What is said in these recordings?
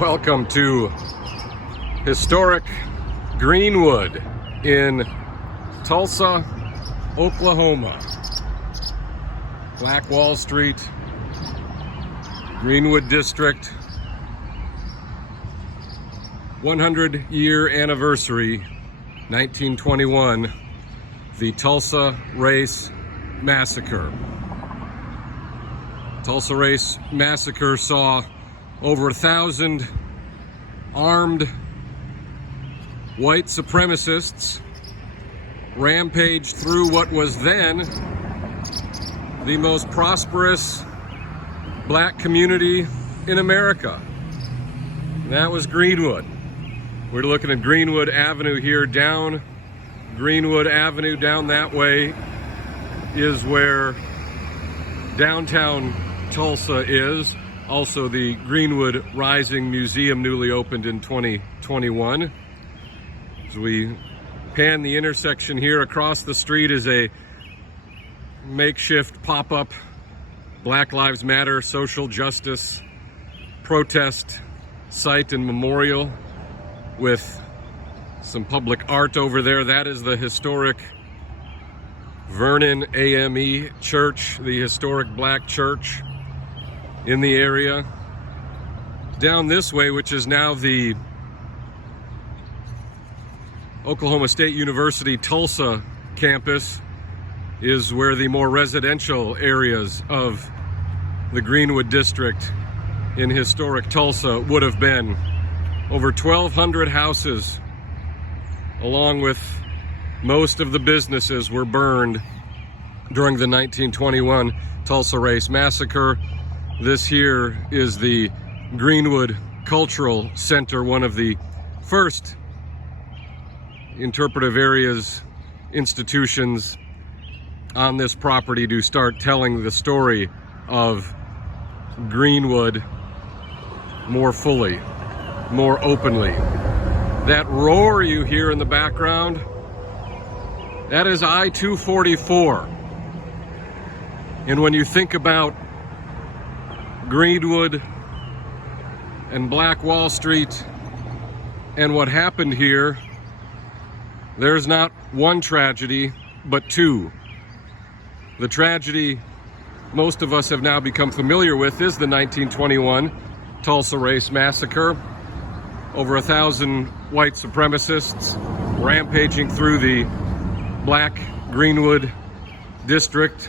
Welcome to historic Greenwood in Tulsa, Oklahoma. Black Wall Street, Greenwood District, 100-year anniversary, 1921, the Tulsa Race Massacre. Tulsa Race Massacre saw over 1,000 armed white supremacists rampage through what was then the most prosperous black community in America. And that was Greenwood. We're looking at Greenwood Avenue here. Down Greenwood Avenue, down that way, is where downtown Tulsa is. Also, the Greenwood Rising Museum, newly opened in 2021. As we pan the intersection here, across the street is a makeshift pop-up Black Lives Matter social justice protest site and memorial with some public art over there. That is the historic Vernon AME Church, the historic black church in the area. Down this way, which is now the Oklahoma State University Tulsa campus, is where the more residential areas of the Greenwood District in historic Tulsa would have been. Over 1,200 houses, along with most of the businesses, were burned during the 1921 Tulsa Race Massacre. This here is the Greenwood Cultural Center, one of the first interpretive areas, institutions on this property to start telling the story of Greenwood more fully, more openly. That roar you hear in the background, that is I-244. And when you think about Greenwood and Black Wall Street and what happened here, there's not one tragedy, but two. The tragedy most of us have now become familiar with is the 1921 Tulsa Race Massacre. Over 1,000 white supremacists rampaging through the black Greenwood District.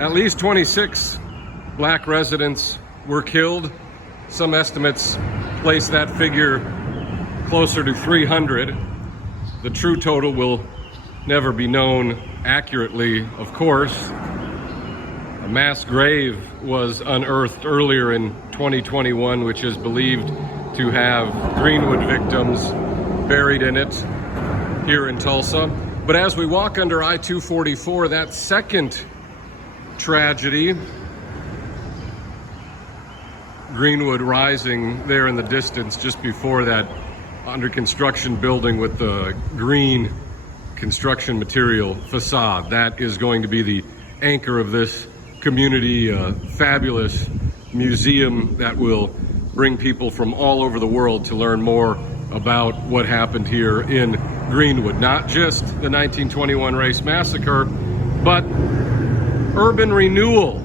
At least 26 black residents were killed. Some estimates place that figure closer to 300. The true total will never be known accurately, of course. A mass grave was unearthed earlier in 2021, which is believed to have Greenwood victims buried in it here in Tulsa. But as we walk under I-244, that second tragedy, Greenwood Rising there in the distance, just before that under construction building with the green construction material facade, that is going to be the anchor of this community, a fabulous museum that will bring people from all over the world to learn more about what happened here in Greenwood. Not just the 1921 Race Massacre, but urban renewal.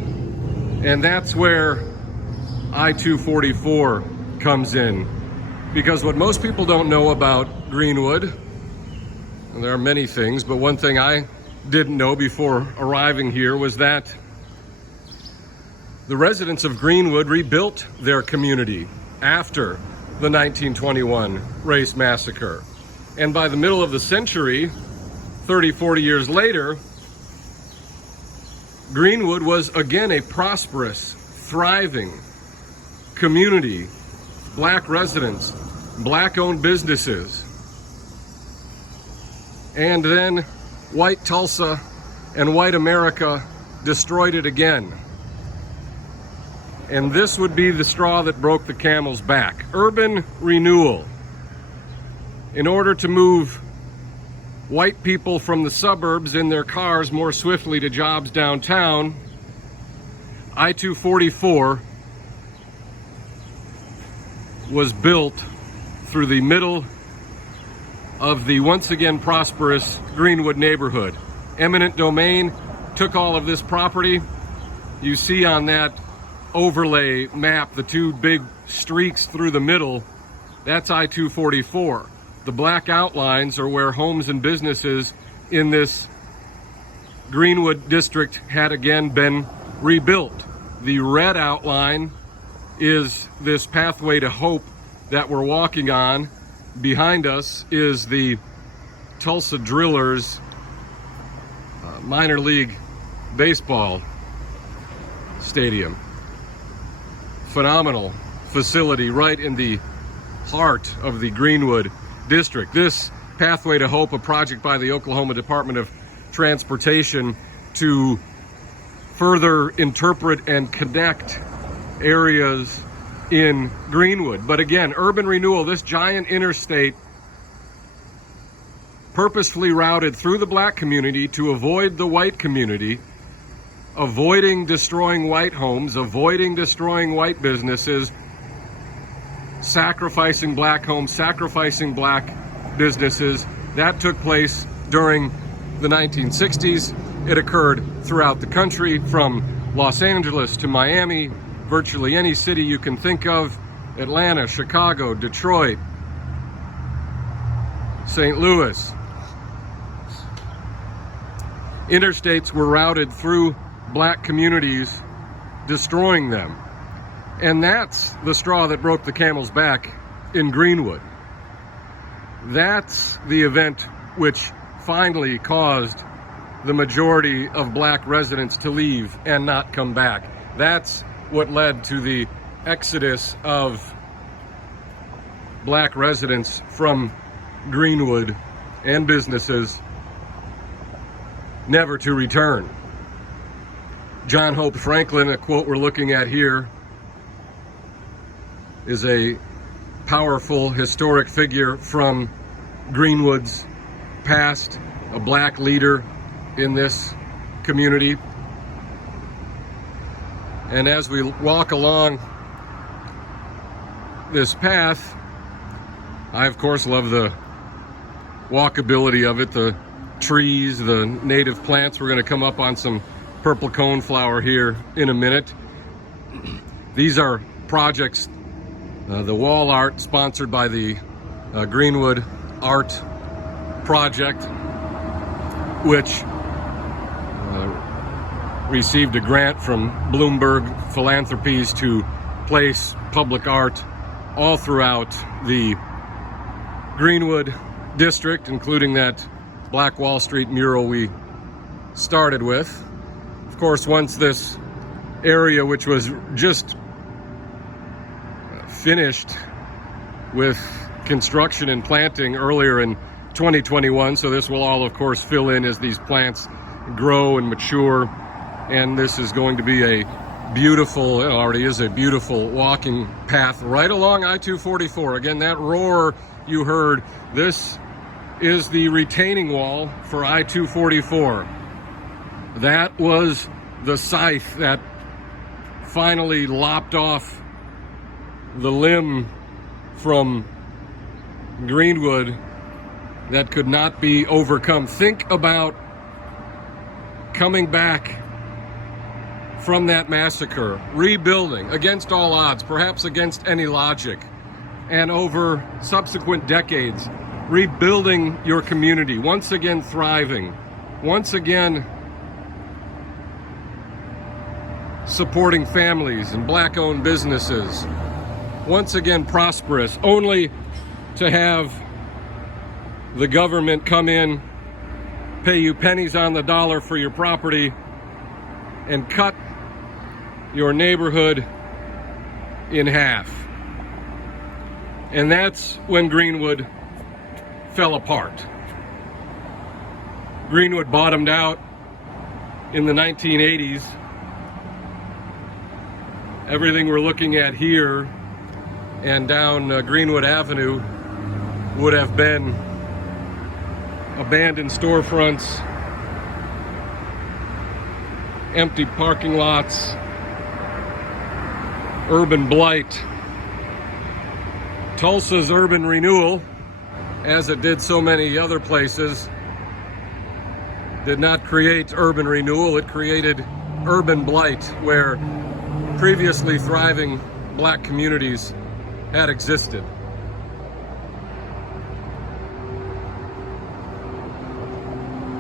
And that's where I-244 comes in. Because what most people don't know about Greenwood, and there are many things, but one thing I didn't know before arriving here was that the residents of Greenwood rebuilt their community after the 1921 Race Massacre. And by the middle of the century, 30, 40 years later, Greenwood was again a prosperous, thriving community, black residents, black-owned businesses. And then white Tulsa and white America destroyed it again. And this would be the straw that broke the camel's back. Urban renewal. In order to move white people from the suburbs in their cars more swiftly to jobs downtown, I-244 was built through the middle of the once again prosperous Greenwood neighborhood. Eminent domain took all of this property. You see on that overlay map the two big streaks through the middle. That's I-244. The black outlines are where homes and businesses in this Greenwood district had again been rebuilt. The red outline is this pathway to hope that we're walking on. Behind us is the Tulsa Drillers minor league baseball stadium. Phenomenal facility right in the heart of the Greenwood district. This Pathway to Hope, a project by the Oklahoma Department of Transportation to further interpret and connect areas in Greenwood. But again, urban renewal, this giant interstate purposefully routed through the black community to avoid the white community, avoiding destroying white homes, avoiding destroying white businesses, sacrificing black homes, sacrificing black businesses. That took place during the 1960s. It occurred throughout the country, from Los Angeles to Miami, virtually any city you can think of, Atlanta, Chicago, Detroit, St. Louis. Interstates were routed through black communities, destroying them. And that's the straw that broke the camel's back in Greenwood. That's the event which finally caused the majority of black residents to leave and not come back. That's what led to the exodus of black residents from Greenwood and businesses, never to return. John Hope Franklin, a quote we're looking at here, is a powerful historic figure from Greenwood's past, a black leader in this community. And as we walk along this path, I of course love the walkability of it, the trees, the native plants. We're going to come up on some purple coneflower here in a minute. These are projects, the wall art sponsored by the Greenwood Art Project, which received a grant from Bloomberg Philanthropies to place public art all throughout the Greenwood district, including that Black Wall Street mural we started with. Of course, once this area, which was just finished with construction and planting earlier in 2021, so this will all of course fill in as these plants grow and mature, and this is going to be a beautiful, it already is a beautiful walking path right along I-244. Again, that roar you heard, this is the retaining wall for I-244. That was the scythe that finally lopped off the limb from Greenwood that could not be overcome. Think about coming back from that massacre, rebuilding against all odds, perhaps against any logic, and over subsequent decades, rebuilding your community, once again thriving, once again supporting families and black-owned businesses, once again prosperous, only to have the government come in, pay you pennies on the dollar for your property, and cut your neighborhood in half. And that's when Greenwood fell apart. Greenwood bottomed out in the 1980s. Everything we're looking at here and down Greenwood Avenue would have been abandoned storefronts, empty parking lots, urban blight, Tulsa's urban renewal, as it did so many other places, did not create urban renewal. It created urban blight, where previously thriving black communities had existed.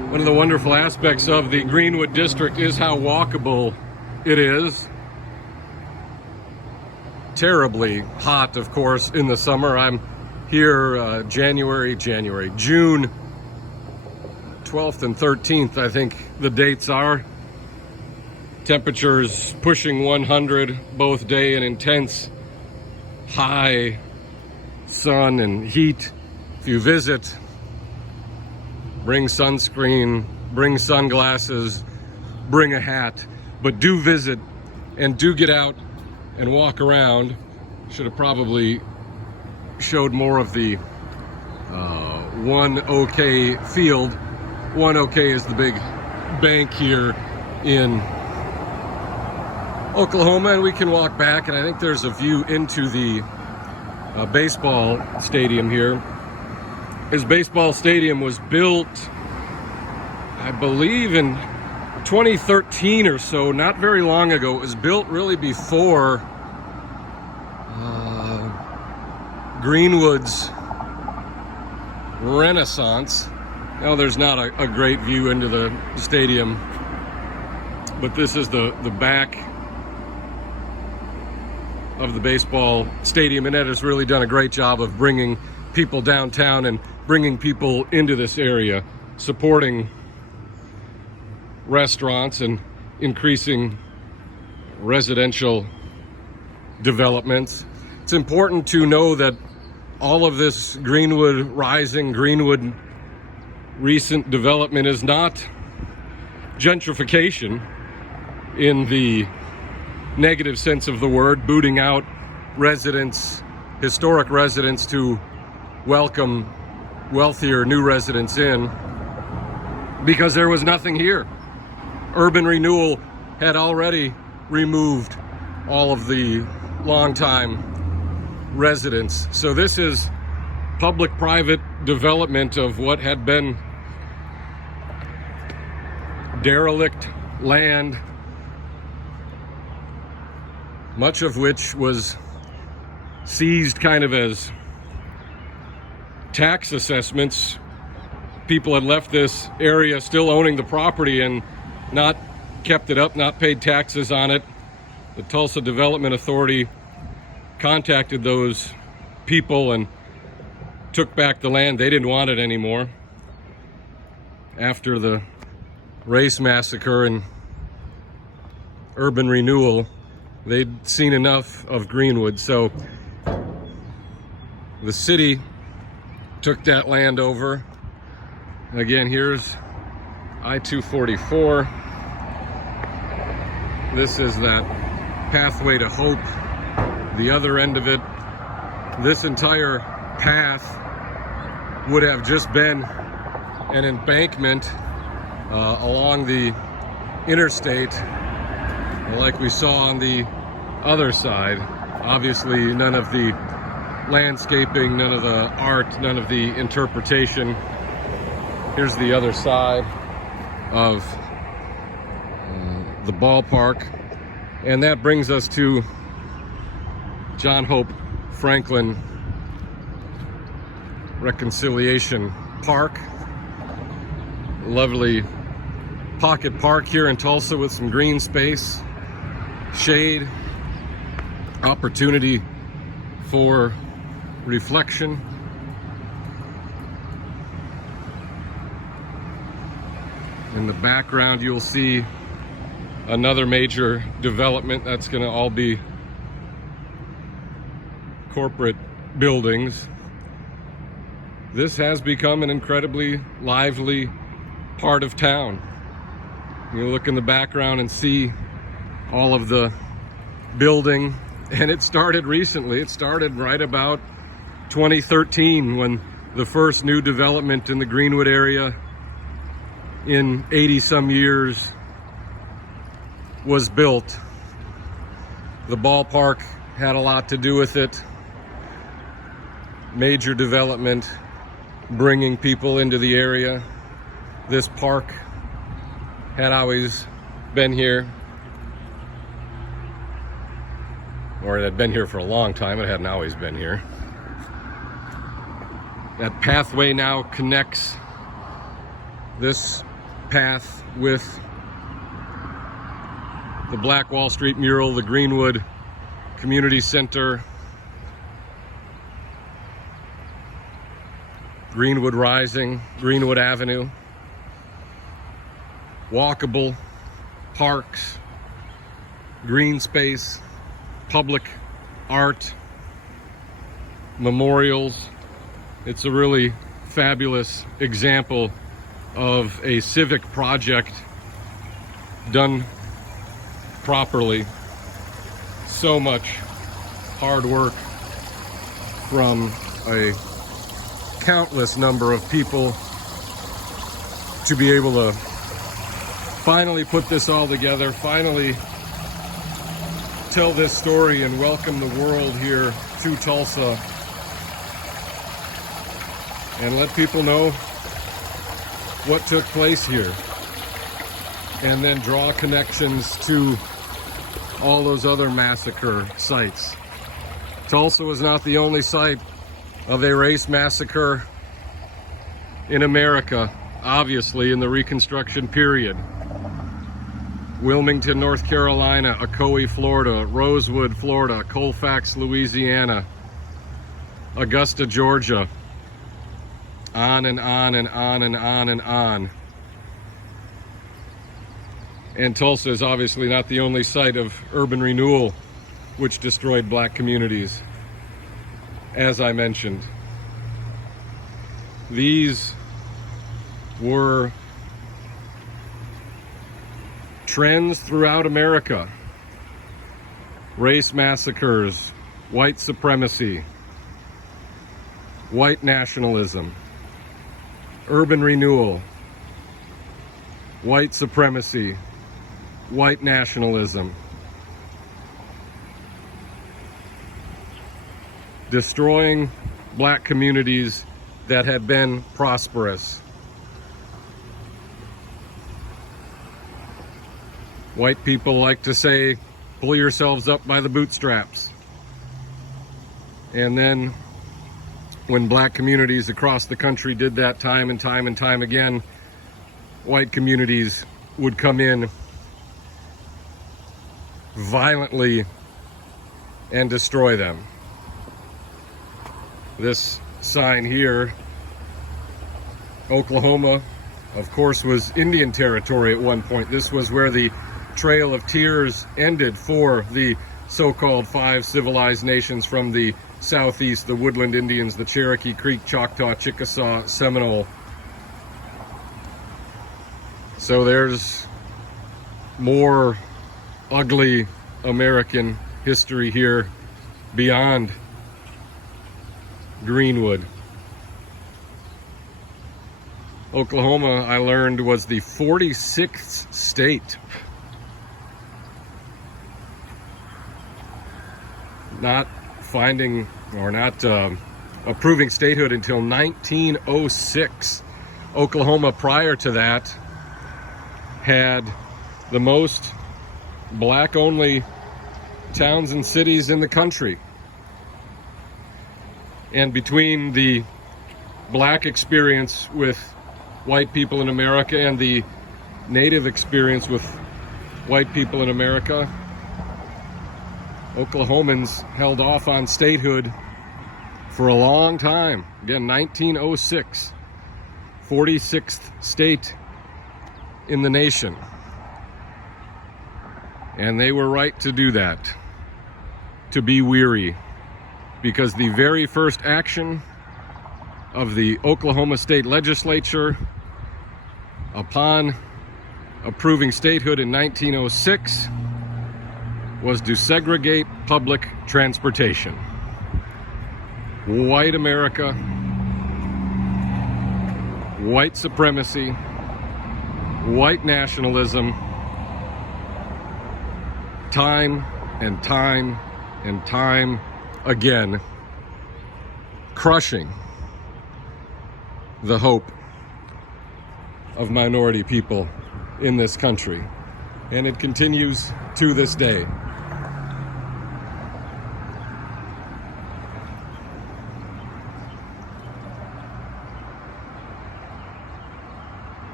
One of the wonderful aspects of the Greenwood District is how walkable it is. Terribly hot, of course, in the summer. I'm here June 12th and 13th, I think the dates are. Temperatures pushing 100 both day and intense high sun and heat. If you visit, bring sunscreen, bring sunglasses, bring a hat, but do visit and do get out and walk around. Should have probably showed more of the One OK field. One OK is the big bank here in Oklahoma, and we can walk back, and I think there's a view into the baseball stadium here. His baseball stadium was built, I believe, in 2013 or so, not very long ago. It was built really before Greenwood's Renaissance. Now there's not a great view into the stadium, but this is the back of the baseball stadium, and Ed has really done a great job of bringing people downtown and bringing people into this area, supporting restaurants and increasing residential developments. It's important to know that all of this Greenwood rising, Greenwood recent development is not gentrification in the negative sense of the word, booting out residents, historic residents, to welcome wealthier new residents in, because there was nothing here. Urban renewal had already removed all of the longtime residents. So this is public-private development of what had been derelict land, much of which was seized kind of as tax assessments. People had left this area still owning the property and not kept it up, not paid taxes on it. The Tulsa Development Authority contacted those people and took back the land. They didn't want it anymore after the race massacre and urban renewal. They'd seen enough of Greenwood, so the city took that land over. Again, here's I-244. This is that pathway to hope. The other end of it, this entire path would have just been an embankment along the interstate, like we saw on the other side. Obviously, none of the landscaping, none of the art, none of the interpretation. Here's the other side of the ballpark, and that brings us to John Hope Franklin Reconciliation Park. Lovely pocket park here in Tulsa with some green space, shade, opportunity for reflection. In the background, you'll see another major development that's going to all be corporate buildings. This has become an incredibly lively part of town. You look in the background and see all of the building, and it started recently. It started right about 2013 when the first new development in the Greenwood area in 80 some years was built. The ballpark had a lot to do with it. major development bringing people into the area. This park had always been here, or it had been here for a long time. It hadn't always been here. That pathway now connects this path with the Black Wall Street mural, the Greenwood Community Center, Greenwood Rising, Greenwood Avenue, walkable parks, green space, public art, memorials. It's a really fabulous example of a civic project done properly. So much hard work from a countless number of people to be able to finally put this all together, finally tell this story and welcome the world here to Tulsa, and let people know what took place here, and then draw connections to all those other massacre sites. Tulsa was not the only site of a race massacre in America, obviously, in the Reconstruction period. Wilmington, North Carolina, Ocoee, Florida, Rosewood, Florida, Colfax, Louisiana, Augusta, Georgia, on and on and on and on and on. And Tulsa is obviously not the only site of urban renewal which destroyed black communities. As I mentioned, these were trends throughout America. Race massacres, white supremacy, white nationalism, urban renewal, white supremacy, white nationalism, destroying black communities that had been prosperous. White people like to say, pull yourselves up by the bootstraps. And then when black communities across the country did that time and time and time again, white communities would come in violently and destroy them. This sign here, Oklahoma, of course, was Indian territory at one point. This was where the Trail of Tears ended for the so-called 5 civilized nations from the southeast, the Woodland Indians, the Cherokee, Creek, Choctaw, Chickasaw, Seminole. So there's more ugly American history here beyond Greenwood. Oklahoma, I learned, was the 46th state not finding or not approving statehood until 1906. Oklahoma, prior to that, had the most black-only towns and cities in the country. And between the black experience with white people in America and the native experience with white people in America, Oklahomans held off on statehood for a long time. Again, 1906, 46th state in the nation. And they were right to do that, to be weary, because the very first action of the Oklahoma State Legislature upon approving statehood in 1906 was to segregate public transportation. White America, white supremacy, white nationalism, time and time and time again crushing the hope of minority people in this country. And it continues to this day.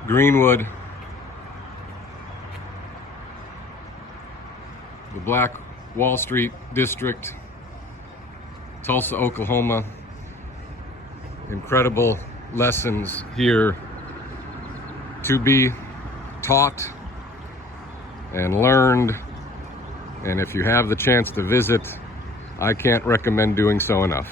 Greenwood, the Black Wall Street District, Tulsa, Oklahoma. Incredible lessons here to be taught and learned. And if you have the chance to visit, I can't recommend doing so enough.